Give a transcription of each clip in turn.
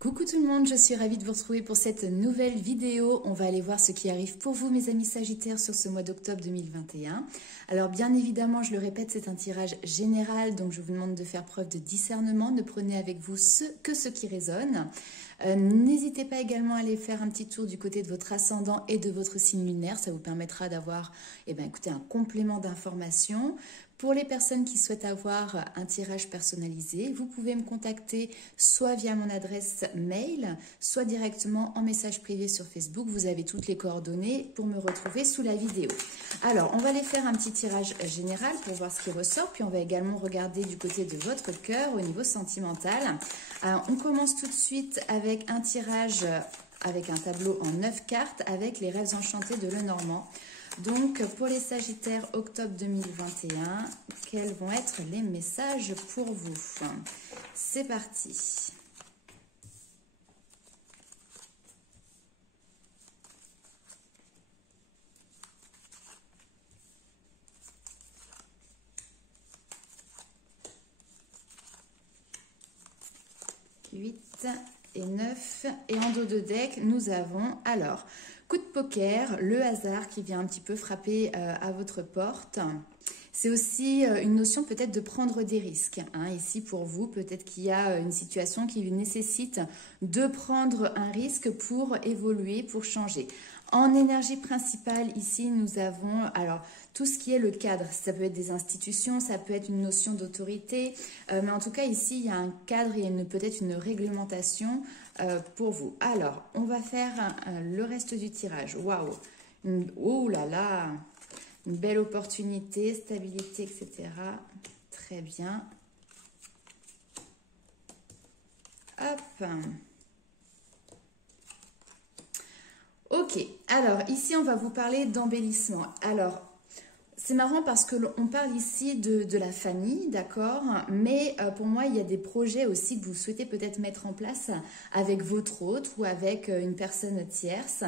Coucou tout le monde, je suis ravie de vous retrouver pour cette nouvelle vidéo. On va aller voir ce qui arrive pour vous, mes amis Sagittaires, sur ce mois d'octobre 2021. Alors bien évidemment, je le répète, c'est un tirage général, donc je vous demande de faire preuve de discernement. Ne prenez avec vous ce qui résonne. N'hésitez pas également à aller faire un petit tour du côté de votre ascendant et de votre signe lunaire. Ça vous permettra d'avoir écoutez, un complément d'information. Pour les personnes qui souhaitent avoir un tirage personnalisé, vous pouvez me contacter soit via mon adresse mail, soit directement en message privé sur Facebook. Vous avez toutes les coordonnées pour me retrouver sous la vidéo. Alors, on va aller faire un petit tirage général pour voir ce qui ressort. Puis on va également regarder du côté de votre cœur au niveau sentimental. On commence tout de suite avec un tirage avec un tableau en 9 cartes avec les rêves enchantés de Lenormand. Donc, pour les Sagittaires, octobre 2021, quels vont être les messages pour vous? C'est parti. Huit et 9. Et en dos de deck, nous avons alors... Coup de poker, le hasard qui vient un petit peu frapper à votre porte. C'est aussi une notion peut-être de prendre des risques. Ici pour vous, peut-être qu'il y a une situation qui nécessite de prendre un risque pour évoluer, pour changer. En énergie principale, ici, nous avons alors tout ce qui est le cadre. Ça peut être des institutions, ça peut être une notion d'autorité. Mais en tout cas, ici, il y a un cadre, il y a peut-être une réglementation pour vous. Alors, on va faire le reste du tirage. Waouh! Oh là là! Une belle opportunité, stabilité, etc. Très bien. Hop! Ok, alors ici on va vous parler d'embellissement. Alors, c'est marrant parce qu'on parle ici de la famille, d'accord? Mais pour moi, il y a des projets aussi que vous souhaitez peut-être mettre en place avec votre hôte ou avec une personne tierce.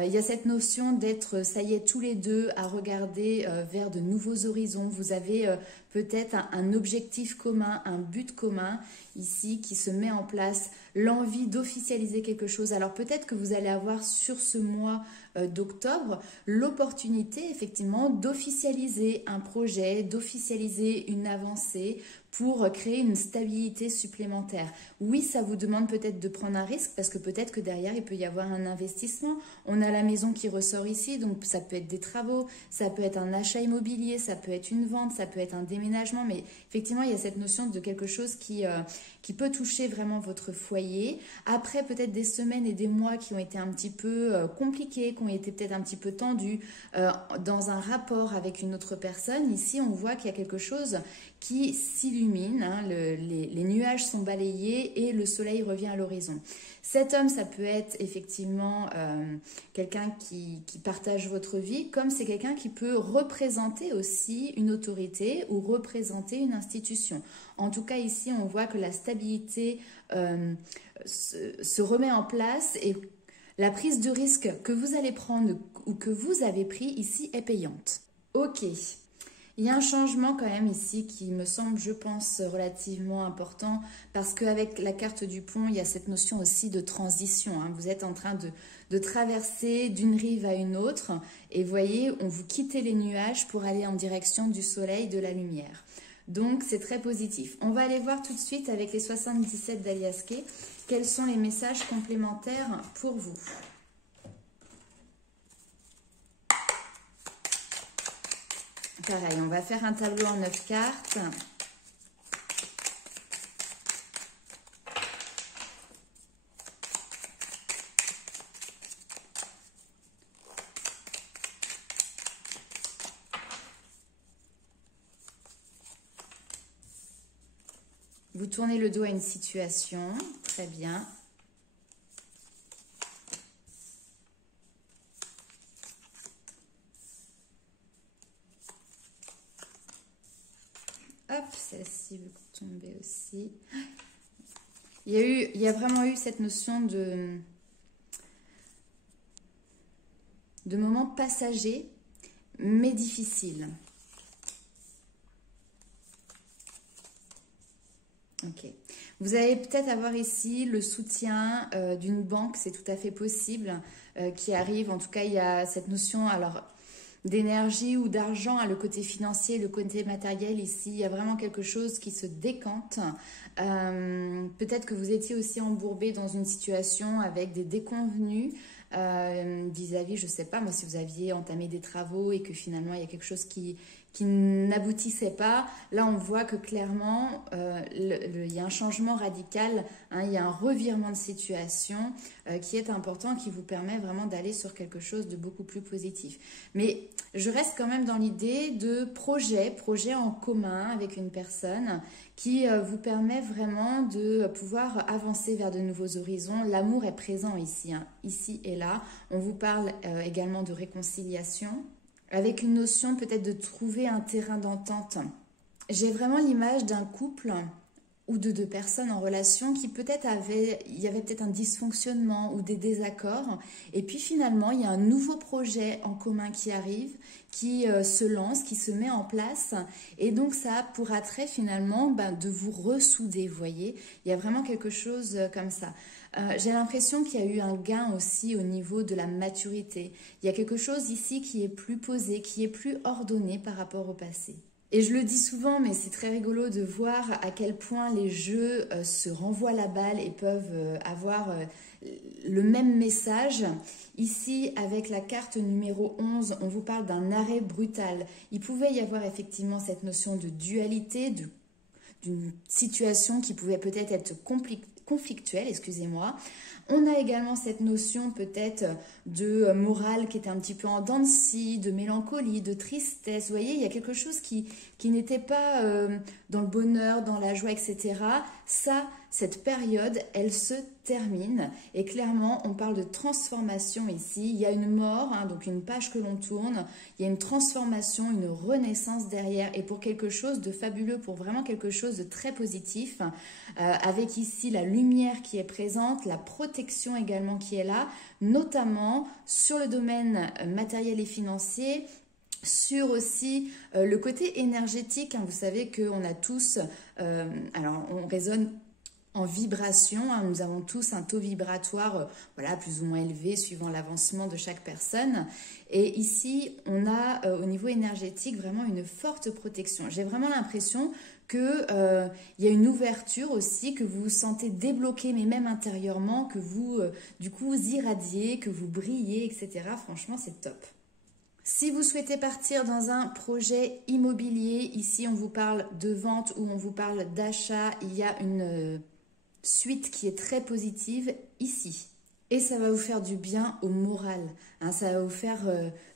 Il y a cette notion d'être, ça y est, tous les deux à regarder vers de nouveaux horizons. Vous avez peut-être un objectif commun, un but commun ici qui se met en place, l'envie d'officialiser quelque chose. Alors peut-être que vous allez avoir sur ce mois d'octobre l'opportunité effectivement d'officialiser un projet, d'officialiser une avancée pour créer une stabilité supplémentaire. Oui, ça vous demande peut-être de prendre un risque parce que peut-être que derrière il peut y avoir un investissement. On a la maison qui ressort ici, donc ça peut être des travaux, ça peut être un achat immobilier, ça peut être une vente, ça peut être un déménagement, mais effectivement il y a cette notion de quelque chose qui peut toucher vraiment votre foyer. Après peut-être des semaines et des mois qui ont été un petit peu compliqués, qui ont été peut-être un petit peu tendus dans un rapport avec une autre personne. Ici on voit qu'il y a quelque chose qui s'illumine, les nuages sont balayés et le soleil revient à l'horizon. Cet homme, ça peut être effectivement quelqu'un qui partage votre vie, comme c'est quelqu'un qui peut représenter aussi une autorité ou représenter une institution. En tout cas, ici, on voit que la stabilité se remet en place et la prise de risque que vous allez prendre ou que vous avez pris ici est payante. Ok. Il y a un changement quand même ici qui me semble, je pense, relativement important parce qu'avec la carte du pont, il y a cette notion aussi de transition. Vous êtes en train de traverser d'une rive à une autre et voyez, on vous quittez les nuages pour aller en direction du soleil, de la lumière. Donc, c'est très positif. On va aller voir tout de suite avec les 77 d'Aliaské quels sont les messages complémentaires pour vous. Pareil, on va faire un tableau en 9 cartes. Vous tournez le dos à une situation. Très bien. Hop, celle-ci veut tomber aussi. Il y a vraiment eu cette notion de moments passagers, mais difficiles. Ok. Vous allez peut-être avoir ici le soutien d'une banque, c'est tout à fait possible, qui arrive. En tout cas, il y a cette notion alors d'énergie ou d'argent, hein, le côté financier, le côté matériel. Ici, il y a vraiment quelque chose qui se décante. Peut-être que vous étiez aussi embourbé dans une situation avec des déconvenus vis-à-vis, je ne sais pas, moi, si vous aviez entamé des travaux et que finalement, il y a quelque chose qui n'aboutissait pas. Là, on voit que clairement, il y a un changement radical, hein, il y a un revirement de situation qui est important, qui vous permet vraiment d'aller sur quelque chose de beaucoup plus positif. Mais je reste quand même dans l'idée de projet en commun avec une personne qui vous permet vraiment de pouvoir avancer vers de nouveaux horizons. L'amour est présent ici, hein, ici et là. On vous parle également de réconciliation, avec une notion peut-être de trouver un terrain d'entente. J'ai vraiment l'image d'un couple ou de deux personnes en relation qui peut-être il y avait peut-être un dysfonctionnement ou des désaccords. Et puis finalement, il y a un nouveau projet en commun qui arrive, qui se lance, qui se met en place. Et donc ça a pour attrait finalement de vous ressouder, vous voyez. Il y a vraiment quelque chose comme ça. J'ai l'impression qu'il y a eu un gain aussi au niveau de la maturité. Il y a quelque chose ici qui est plus posé, qui est plus ordonné par rapport au passé. Et je le dis souvent, mais c'est très rigolo de voir à quel point les jeux se renvoient la balle et peuvent avoir le même message. Ici, avec la carte numéro 11, on vous parle d'un arrêt brutal. Il pouvait y avoir effectivement cette notion de dualité, d'une situation qui pouvait peut-être être conflictuelle, excusez-moi. On a également cette notion peut-être de morale qui était un petit peu en dents de scie, de mélancolie, de tristesse. Vous voyez, il y a quelque chose qui n'était pas dans le bonheur, dans la joie, etc. Ça, cette période, elle se termine. Et clairement, on parle de transformation ici. Il y a une mort, hein, donc une page que l'on tourne. Il y a une transformation, une renaissance derrière. Et pour quelque chose de fabuleux, pour vraiment quelque chose de très positif. Avec ici la lumière qui est présente, la protection également qui est là, notamment sur le domaine matériel et financier, sur aussi le côté énergétique, hein. Vous savez qu'on a tous, alors on résonne en vibration, hein. Nous avons tous un taux vibratoire voilà, plus ou moins élevé suivant l'avancement de chaque personne. Et ici, on a au niveau énergétique vraiment une forte protection. J'ai vraiment l'impression qu'il y a une ouverture aussi, que vous vous sentez débloqué, mais même intérieurement, que vous, du coup, vous irradiez, que vous brillez, etc. Franchement, c'est top. Si vous souhaitez partir dans un projet immobilier, ici on vous parle de vente ou on vous parle d'achat, il y a une suite qui est très positive ici. Et ça va vous faire du bien au moral, hein, ça va vous faire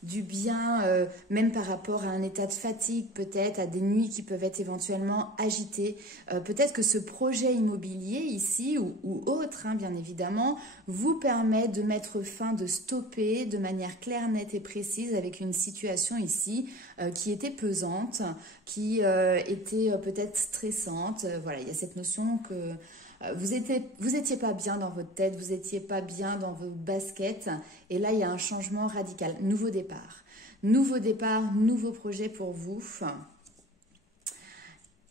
du bien même par rapport à un état de fatigue peut-être, à des nuits qui peuvent être éventuellement agitées. Peut-être que ce projet immobilier ici ou autre, hein, bien évidemment, vous permet de mettre fin, de stopper de manière claire, nette et précise avec une situation ici qui était pesante, qui était peut-être stressante. Voilà, il y a cette notion que vous étiez pas bien dans votre tête, vous étiez pas bien dans vos baskets. Et là, il y a un changement radical. Nouveau départ. Nouveau départ, nouveau projet pour vous.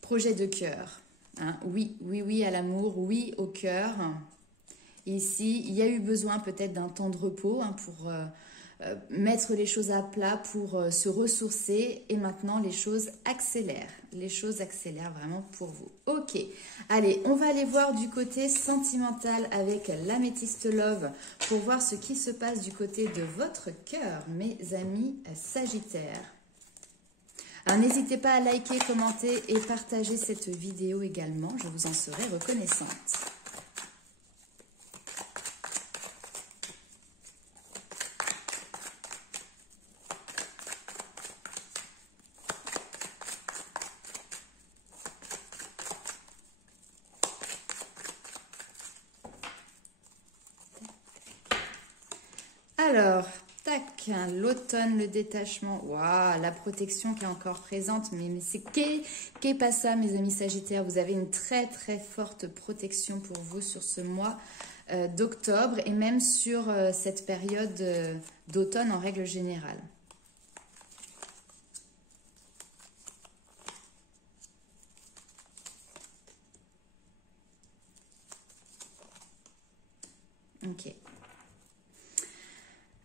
Projet de cœur. Hein. Oui, oui, oui à l'amour, oui au cœur. Ici, il y a eu besoin peut-être d'un temps de repos hein, pour mettre les choses à plat, pour se ressourcer. Et maintenant, les choses accélèrent. Les choses accélèrent vraiment pour vous. Ok, allez, on va aller voir du côté sentimental avec l'Améthyste Love pour voir ce qui se passe du côté de votre cœur, mes amis Sagittaires. Alors n'hésitez pas à liker, commenter et partager cette vidéo également, je vous en serai reconnaissante. Alors, tac, l'automne, le détachement, waouh, la protection qui est encore présente, mais c'est qu'est pas ça, mes amis Sagittaires, vous avez une très très forte protection pour vous sur ce mois d'octobre et même sur cette période d'automne en règle générale. Ok.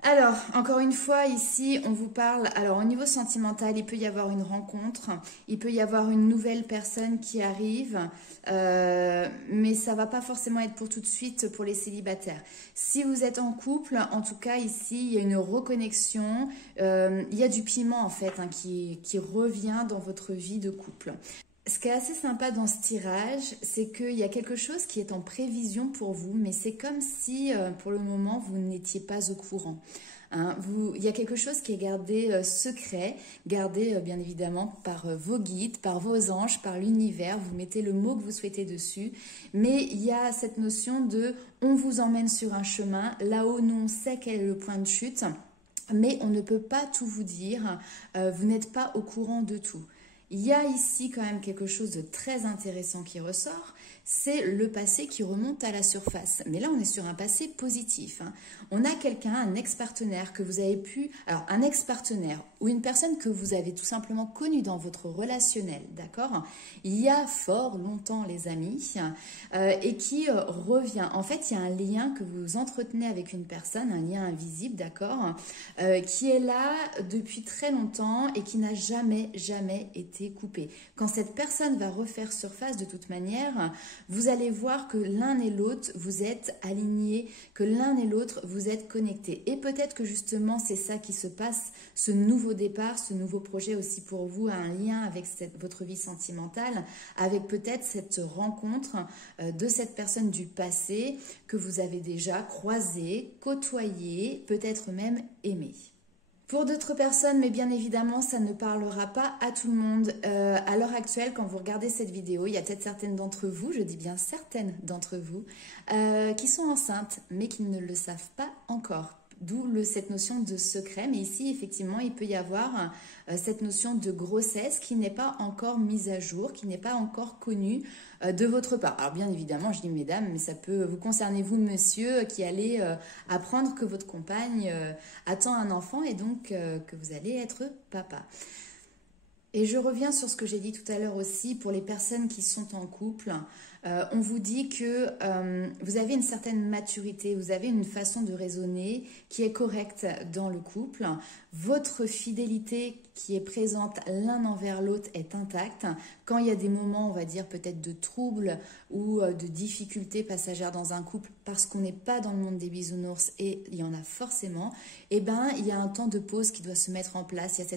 Alors, encore une fois, ici, on vous parle, alors au niveau sentimental, il peut y avoir une rencontre, il peut y avoir une nouvelle personne qui arrive, mais ça va pas forcément être pour tout de suite pour les célibataires. Si vous êtes en couple, en tout cas, ici, il y a une reconnexion, il y a du piment, en fait, hein, qui revient dans votre vie de couple. Ce qui est assez sympa dans ce tirage, c'est qu'il y a quelque chose qui est en prévision pour vous, mais c'est comme si pour le moment vous n'étiez pas au courant. Hein. Il y a quelque chose qui est gardé secret, gardé bien évidemment par vos guides, par vos anges, par l'univers. Vous mettez le mot que vous souhaitez dessus, mais il y a cette notion de on vous emmène sur un chemin, là-haut nous on sait quel est le point de chute, mais on ne peut pas tout vous dire, vous n'êtes pas au courant de tout. Il y a ici quand même quelque chose de très intéressant qui ressort, c'est le passé qui remonte à la surface. Mais là, on est sur un passé positif. Hein. On a quelqu'un, un ex-partenaire que vous avez pu... Alors, un ex-partenaire ou une personne que vous avez tout simplement connue dans votre relationnel, d'accord? Il y a fort longtemps, les amis, et qui revient. En fait, il y a un lien que vous entretenez avec une personne, un lien invisible, d'accord? Qui est là depuis très longtemps et qui n'a jamais été coupé. Quand cette personne va refaire surface, de toute manière, vous allez voir que l'un et l'autre, vous êtes alignés, que l'un et l'autre, vous êtes connectés. Et peut-être que justement, c'est ça qui se passe, ce nouveau départ, ce nouveau projet aussi pour vous, a un lien avec votre vie sentimentale, avec peut-être cette rencontre de cette personne du passé que vous avez déjà croisée, côtoyée, peut-être même aimée. Pour d'autres personnes, mais bien évidemment, ça ne parlera pas à tout le monde. À l'heure actuelle, quand vous regardez cette vidéo, il y a peut-être certaines d'entre vous, je dis bien certaines d'entre vous, qui sont enceintes, mais qui ne le savent pas encore. D'où cette notion de secret. Mais ici, effectivement, il peut y avoir cette notion de grossesse qui n'est pas encore mise à jour, qui n'est pas encore connue de votre part. Alors bien évidemment, je dis mesdames, mais ça peut vous concerner vous, monsieur, qui allez apprendre que votre compagne attend un enfant et donc que vous allez être papa. Et je reviens sur ce que j'ai dit tout à l'heure aussi pour les personnes qui sont en couple. On vous dit que vous avez une certaine maturité, vous avez une façon de raisonner qui est correcte dans le couple. Votre fidélité qui est présente l'un envers l'autre est intacte. Quand il y a des moments, on va dire peut-être de troubles ou de difficultés passagères dans un couple parce qu'on n'est pas dans le monde des bisounours et il y en a forcément, eh ben, il y a un temps de pause qui doit se mettre en place. Il y a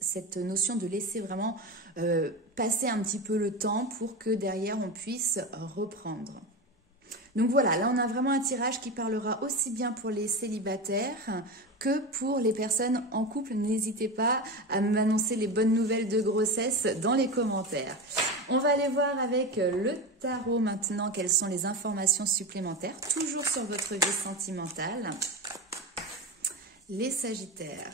cette notion de laisser vraiment passer un petit peu le temps pour que derrière on puisse reprendre. Donc voilà, là on a vraiment un tirage qui parlera aussi bien pour les célibataires que pour les personnes en couple. N'hésitez pas à m'annoncer les bonnes nouvelles de grossesse dans les commentaires. On va aller voir avec le tarot maintenant quelles sont les informations supplémentaires, toujours sur votre vie sentimentale. Les Sagittaires.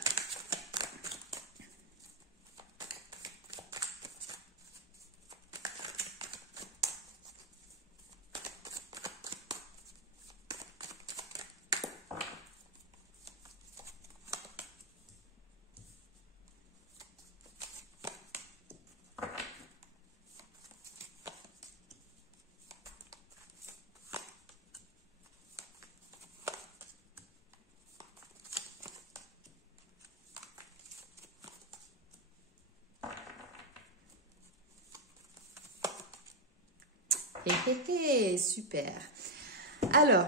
Super. Alors,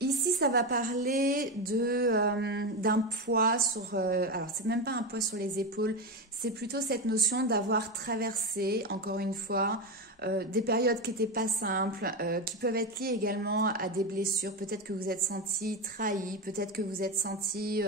ici, ça va parler d'un poids sur... alors, c'est même pas un poids sur les épaules, c'est plutôt cette notion d'avoir traversé, encore une fois, des périodes qui n'étaient pas simples, qui peuvent être liées également à des blessures. Peut-être que vous êtes senti trahi, peut-être que vous êtes senti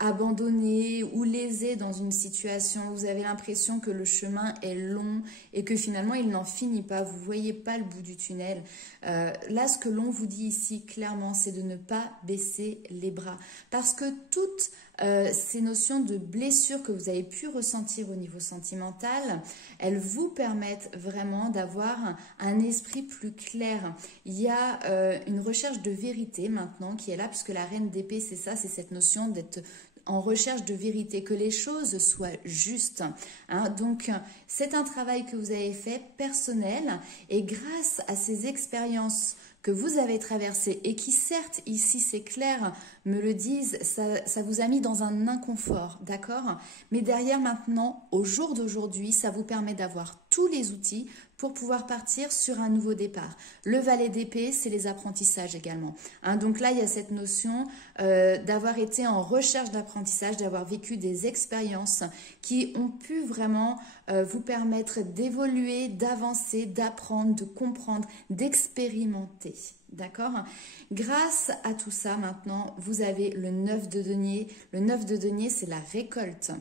abandonné ou lésé dans une situation où vous avez l'impression que le chemin est long et que finalement il n'en finit pas, vous ne voyez pas le bout du tunnel. Là, ce que l'on vous dit ici clairement, c'est de ne pas baisser les bras parce que toutes ces notions de blessures que vous avez pu ressentir au niveau sentimental, elles vous permettent vraiment d'avoir un esprit plus clair. Il y a une recherche de vérité maintenant qui est là, puisque la reine d'épée, c'est ça, c'est cette notion d'être en recherche de vérité, que les choses soient justes. Hein. Donc, c'est un travail que vous avez fait personnel et grâce à ces expériences que vous avez traversées et qui certes, ici c'est clair, me le disent, ça vous a mis dans un inconfort, d'accord? Mais derrière maintenant, au jour d'aujourd'hui, ça vous permet d'avoir tous les outils pour pouvoir partir sur un nouveau départ. Le valet d'épée, c'est les apprentissages également. Hein, donc là, il y a cette notion d'avoir été en recherche d'apprentissage, d'avoir vécu des expériences qui ont pu vraiment vous permettre d'évoluer, d'avancer, d'apprendre, de comprendre, d'expérimenter. D'accord? Grâce à tout ça, maintenant, vous avez le 9 de denier. Le 9 de denier, c'est la récolte.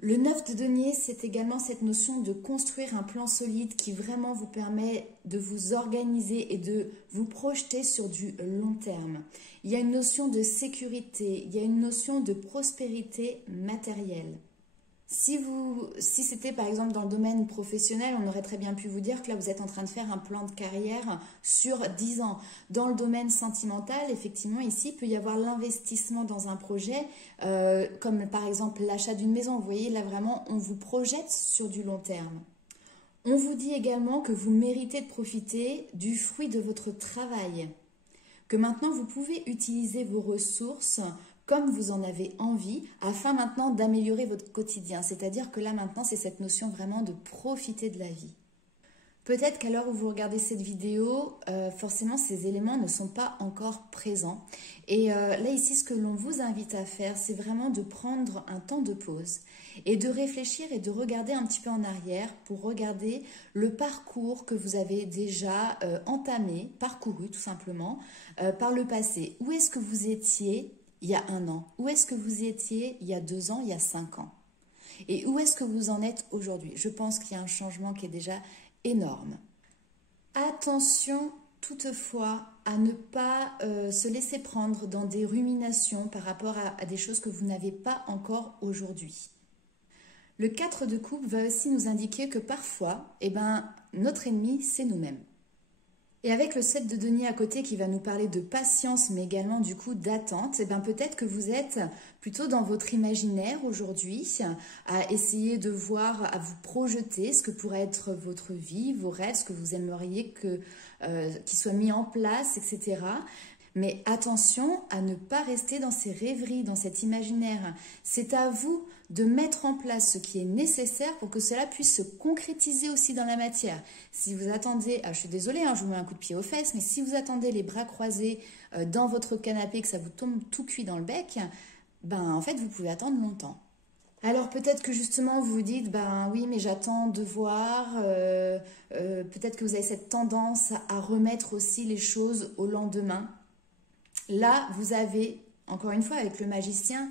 Le 9 de denier, c'est également cette notion de construire un plan solide qui vraiment vous permet de vous organiser et de vous projeter sur du long terme. Il y a une notion de sécurité, il y a une notion de prospérité matérielle. Si c'était par exemple dans le domaine professionnel, on aurait très bien pu vous dire que là vous êtes en train de faire un plan de carrière sur 10 ans. Dans le domaine sentimental, effectivement ici il peut y avoir l'investissement dans un projet, comme par exemple l'achat d'une maison. Vous voyez là vraiment on vous projette sur du long terme. On vous dit également que vous méritez de profiter du fruit de votre travail, que maintenant vous pouvez utiliser vos ressources comme vous en avez envie, afin maintenant d'améliorer votre quotidien. C'est-à-dire que là maintenant, c'est cette notion vraiment de profiter de la vie. Peut-être qu'à l'heure où vous regardez cette vidéo, forcément ces éléments ne sont pas encore présents. Et là ici, ce que l'on vous invite à faire, c'est vraiment de prendre un temps de pause et de réfléchir et de regarder un petit peu en arrière pour regarder le parcours que vous avez déjà entamé, parcouru tout simplement, par le passé. Où est-ce que vous étiez il y a 1 an? Où est-ce que vous étiez il y a 2 ans, il y a 5 ans? Et où est-ce que vous en êtes aujourd'hui? Je pense qu'il y a un changement qui est déjà énorme. Attention toutefois à ne pas se laisser prendre dans des ruminations par rapport à des choses que vous n'avez pas encore aujourd'hui. Le 4 de coupe va aussi nous indiquer que parfois, notre ennemi, c'est nous-mêmes. Et avec le 7 de denier à côté qui va nous parler de patience, mais également du coup d'attente, peut-être que vous êtes plutôt dans votre imaginaire aujourd'hui, à essayer de voir, à vous projeter ce que pourrait être votre vie, vos rêves, ce que vous aimeriez qu'ils soient mis en place, etc. Mais attention à ne pas rester dans ces rêveries, dans cet imaginaire. C'est à vous de mettre en place ce qui est nécessaire pour que cela puisse se concrétiser aussi dans la matière. Si vous attendez, je suis désolée, je vous mets un coup de pied aux fesses, mais si vous attendez les bras croisés dans votre canapé, que ça vous tombe tout cuit dans le bec, en fait, vous pouvez attendre longtemps. Alors peut-être que justement vous vous dites, oui, mais j'attends de voir, peut-être que vous avez cette tendance à remettre aussi les choses au lendemain. Là, vous avez, encore une fois, avec le magicien,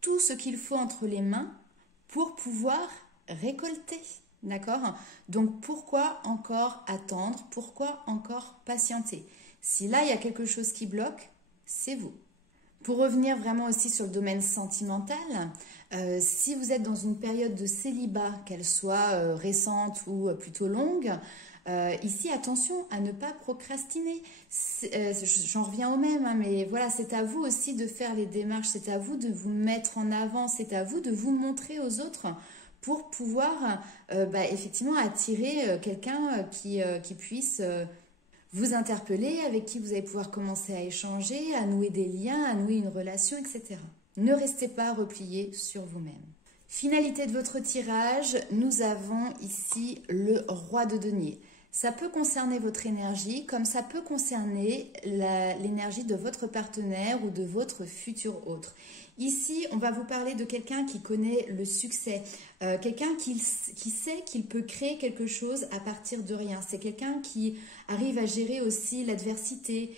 tout ce qu'il faut entre les mains pour pouvoir récolter, d'accord? Donc, pourquoi encore attendre? Pourquoi encore patienter? Si là, il y a quelque chose qui bloque, c'est vous. Pour revenir vraiment aussi sur le domaine sentimental, si vous êtes dans une période de célibat, qu'elle soit récente ou plutôt longue, ici, attention à ne pas procrastiner. J'en reviens au même, mais voilà, c'est à vous aussi de faire les démarches, c'est à vous de vous mettre en avant, c'est à vous de vous montrer aux autres pour pouvoir effectivement attirer quelqu'un qui puisse vous interpeller, avec qui vous allez pouvoir commencer à échanger, à nouer des liens, à nouer une relation, etc. Ne restez pas replié sur vous-même. Finalité de votre tirage, nous avons ici le roi de denier. Ça peut concerner votre énergie, comme ça peut concerner l'énergie de votre partenaire ou de votre futur autre. Ici, on va vous parler de quelqu'un qui connaît le succès, quelqu'un qui sait qu'il peut créer quelque chose à partir de rien. C'est quelqu'un qui arrive à gérer aussi l'adversité,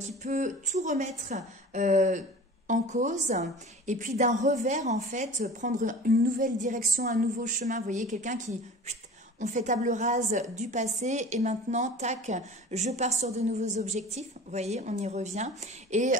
qui peut tout remettre en cause et puis d'un revers en fait prendre une nouvelle direction, un nouveau chemin. Vous voyez, quelqu'un qui... On fait table rase du passé et maintenant, tac, je pars sur de nouveaux objectifs. Vous voyez, on y revient. Et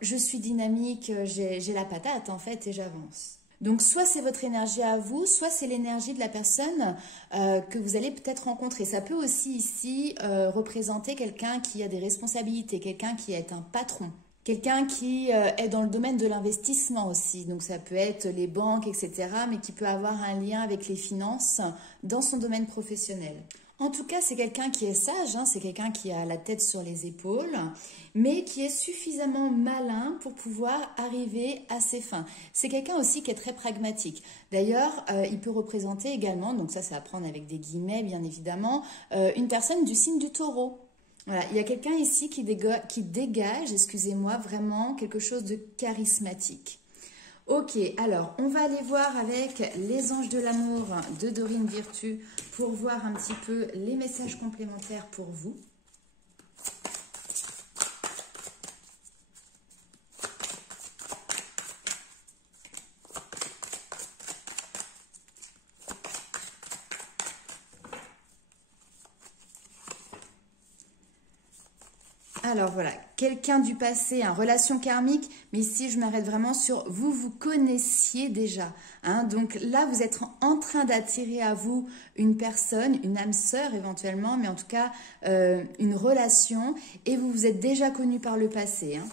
je suis dynamique, j'ai la patate en fait et j'avance. Donc, soit c'est votre énergie à vous, soit c'est l'énergie de la personne que vous allez peut-être rencontrer. Ça peut aussi ici représenter quelqu'un qui a des responsabilités, quelqu'un qui est un patron. Quelqu'un qui est dans le domaine de l'investissement aussi, donc ça peut être les banques, etc., mais qui peut avoir un lien avec les finances dans son domaine professionnel. En tout cas, c'est quelqu'un qui est sage, hein, c'est quelqu'un qui a la tête sur les épaules, mais qui est suffisamment malin pour pouvoir arriver à ses fins. C'est quelqu'un aussi qui est très pragmatique. D'ailleurs, il peut représenter également, donc ça c'est à prendre avec des guillemets bien évidemment, une personne du signe du Taureau. Voilà, il y a quelqu'un ici qui dégage, excusez-moi, vraiment quelque chose de charismatique. Ok, alors on va aller voir avec les anges de l'amour de Dorine Virtue pour voir un petit peu les messages complémentaires pour vous. Alors voilà, quelqu'un du passé, hein, relation karmique, mais ici je m'arrête vraiment sur vous, vous connaissiez déjà. Hein, donc là, vous êtes en train d'attirer à vous une personne, une âme sœur éventuellement, mais en tout cas une relation, et vous vous êtes déjà connu par le passé. Hein.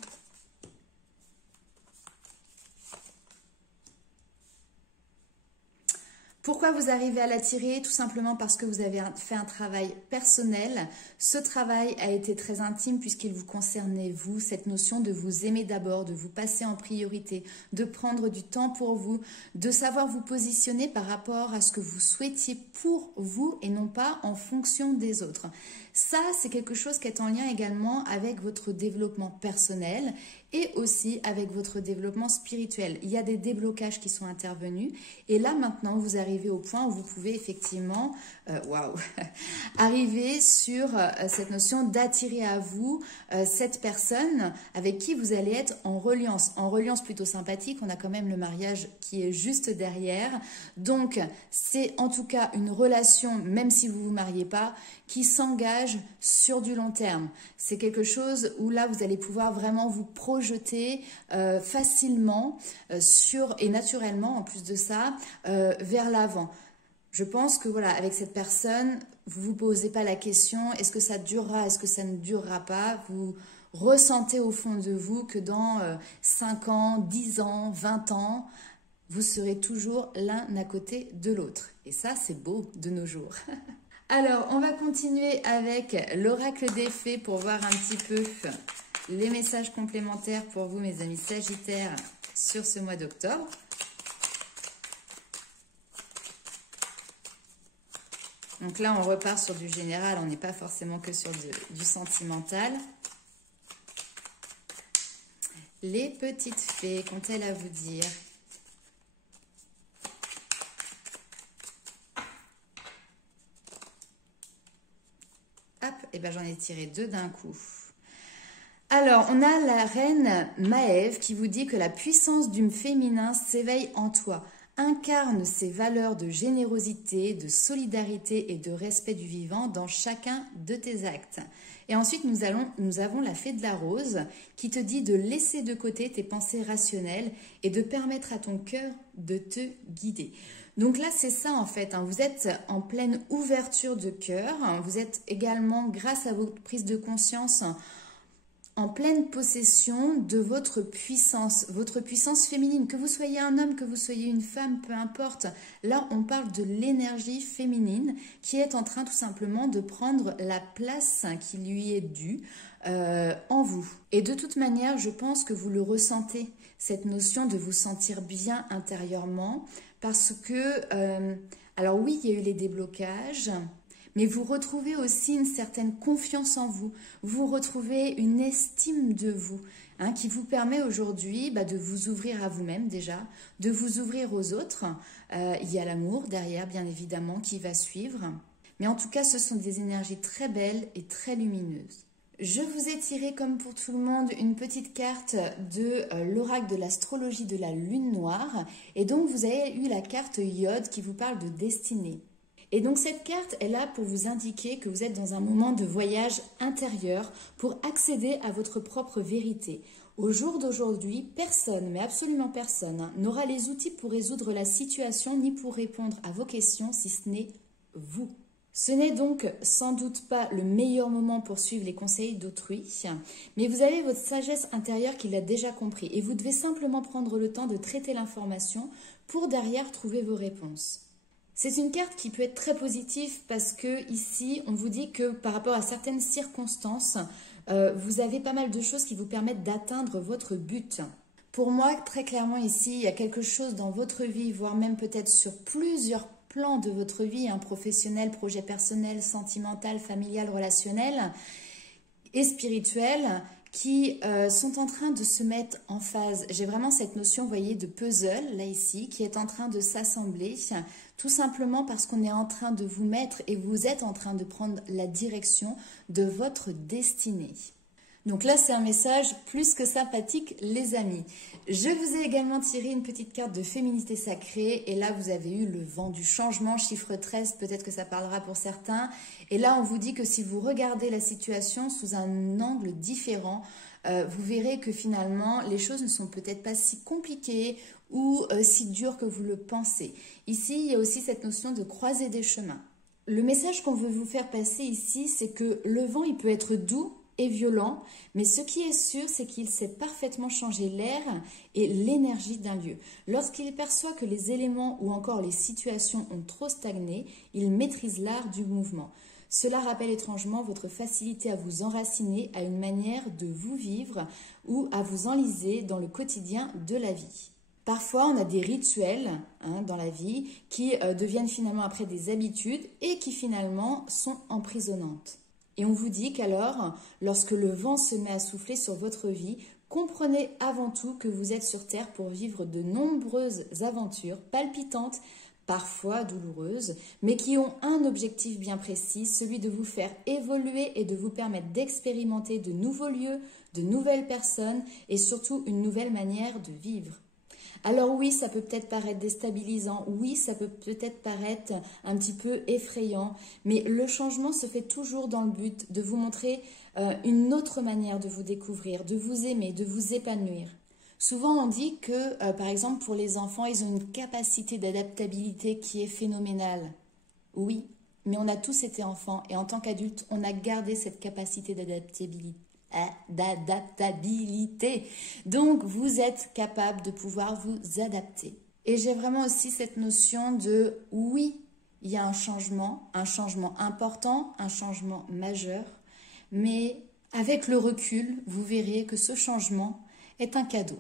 Pourquoi vous arrivez à l'attirer? Tout simplement parce que vous avez fait un travail personnel. Ce travail a été très intime puisqu'il vous concernait vous, cette notion de vous aimer d'abord, de vous passer en priorité, de prendre du temps pour vous, de savoir vous positionner par rapport à ce que vous souhaitiez pour vous et non pas en fonction des autres. Ça, c'est quelque chose qui est en lien également avec votre développement personnel et aussi avec votre développement spirituel. Il y a des déblocages qui sont intervenus et là maintenant vous arrivez au point où vous pouvez effectivement arriver sur cette notion d'attirer à vous cette personne avec qui vous allez être en reliance plutôt sympathique. On a quand même le mariage qui est juste derrière, donc c'est en tout cas une relation, même si vous ne vous mariez pas, qui s'engage sur du long terme. C'est quelque chose où là vous allez pouvoir vraiment vous projeter facilement et naturellement en plus de ça vers l'avant. Je pense que voilà, avec cette personne, vous ne vous posez pas la question, est-ce que ça durera, est-ce que ça ne durera pas? Vous ressentez au fond de vous que dans 5 ans, 10 ans, 20 ans, vous serez toujours l'un à côté de l'autre. Et ça, c'est beau de nos jours. Alors, on va continuer avec l'oracle des fées pour voir un petit peu les messages complémentaires pour vous, mes amis Sagittaires, sur ce mois d'octobre. Donc là, on repart sur du général, on n'est pas forcément que sur du sentimental. Les petites fées, qu'ont-elles à vous dire ? Hop, et ben j'en ai tiré 2 d'un coup. Alors, on a la reine Maëve qui vous dit que la puissance du féminin s'éveille en toi. Incarne ces valeurs de générosité, de solidarité et de respect du vivant dans chacun de tes actes. Et ensuite, nous avons la fée de la rose qui te dit de laisser de côté tes pensées rationnelles et de permettre à ton cœur de te guider. Donc là, c'est ça en fait, hein. Vous êtes en pleine ouverture de cœur. Vous êtes également, grâce à votre prise de conscience, en pleine possession de votre puissance féminine. Que vous soyez un homme, que vous soyez une femme, peu importe. Là, on parle de l'énergie féminine qui est en train tout simplement de prendre la place qui lui est due en vous. Et de toute manière, je pense que vous le ressentez, cette notion de vous sentir bien intérieurement, parce que, alors oui, il y a eu les déblocages, mais vous retrouvez aussi une certaine confiance en vous. Vous retrouvez une estime de vous, hein, qui vous permet aujourd'hui de vous ouvrir à vous-même déjà, de vous ouvrir aux autres. Il y a l'amour derrière, bien évidemment, qui va suivre. Mais en tout cas, ce sont des énergies très belles et très lumineuses. Je vous ai tiré, comme pour tout le monde, une petite carte de l'oracle de l'astrologie de la lune noire. Et donc, vous avez eu la carte Iode qui vous parle de destinée. Et donc cette carte est là pour vous indiquer que vous êtes dans un moment de voyage intérieur pour accéder à votre propre vérité. Au jour d'aujourd'hui, personne, mais absolument personne, n'aura les outils pour résoudre la situation ni pour répondre à vos questions si ce n'est vous. Ce n'est donc sans doute pas le meilleur moment pour suivre les conseils d'autrui, mais vous avez votre sagesse intérieure qui l'a déjà compris et vous devez simplement prendre le temps de traiter l'information pour derrière trouver vos réponses. C'est une carte qui peut être très positive parce que ici, on vous dit que par rapport à certaines circonstances, vous avez pas mal de choses qui vous permettent d'atteindre votre but. Pour moi, très clairement ici, il y a quelque chose dans votre vie, voire même peut-être sur plusieurs plans de votre vie, hein, professionnel, projet personnel, sentimental, familial, relationnel et spirituel, qui sont en train de se mettre en phase. J'ai vraiment cette notion, vous voyez, de puzzle, là ici, qui est en train de s'assembler, tout simplement parce qu'on est en train de vous mettre et vous êtes en train de prendre la direction de votre destinée. Donc là, c'est un message plus que sympathique, les amis. Je vous ai également tiré une petite carte de féminité sacrée. Et là, vous avez eu le vent du changement, chiffre 13. Peut-être que ça parlera pour certains. Et là, on vous dit que si vous regardez la situation sous un angle différent, vous verrez que finalement, les choses ne sont peut-être pas si compliquées ou si dures que vous le pensez. Ici, il y a aussi cette notion de croiser des chemins. Le message qu'on veut vous faire passer ici, c'est que le vent, il peut être doux et violent, mais ce qui est sûr, c'est qu'il sait parfaitement changer l'air et l'énergie d'un lieu. Lorsqu'il perçoit que les éléments ou encore les situations ont trop stagné, il maîtrise l'art du mouvement. Cela rappelle étrangement votre facilité à vous enraciner à une manière de vous vivre ou à vous enliser dans le quotidien de la vie. Parfois, on a des rituels dans la vie qui deviennent finalement après des habitudes et qui finalement sont emprisonnantes. Et on vous dit qu'alors, lorsque le vent se met à souffler sur votre vie, comprenez avant tout que vous êtes sur Terre pour vivre de nombreuses aventures palpitantes, parfois douloureuses, mais qui ont un objectif bien précis, celui de vous faire évoluer et de vous permettre d'expérimenter de nouveaux lieux, de nouvelles personnes et surtout une nouvelle manière de vivre. Alors oui, ça peut peut-être paraître déstabilisant, oui, ça peut peut-être paraître un petit peu effrayant, mais le changement se fait toujours dans le but de vous montrer une autre manière de vous découvrir, de vous aimer, de vous épanouir. Souvent, on dit que, par exemple, pour les enfants, ils ont une capacité d'adaptabilité qui est phénoménale. Oui, mais on a tous été enfants et en tant qu'adultes, on a gardé cette capacité d'adaptabilité. Donc, vous êtes capable de pouvoir vous adapter. Et j'ai vraiment aussi cette notion de oui, il y a un changement important, un changement majeur, mais avec le recul, vous verrez que ce changement est un cadeau.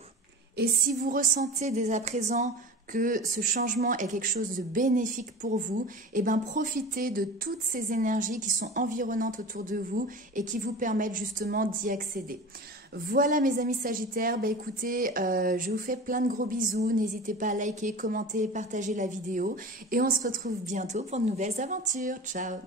Et si vous ressentez dès à présent que ce changement est quelque chose de bénéfique pour vous, eh bien profitez de toutes ces énergies qui sont environnantes autour de vous et qui vous permettent justement d'y accéder. Voilà mes amis Sagittaires, écoutez, je vous fais plein de gros bisous, n'hésitez pas à liker, commenter, partager la vidéo et on se retrouve bientôt pour de nouvelles aventures. Ciao!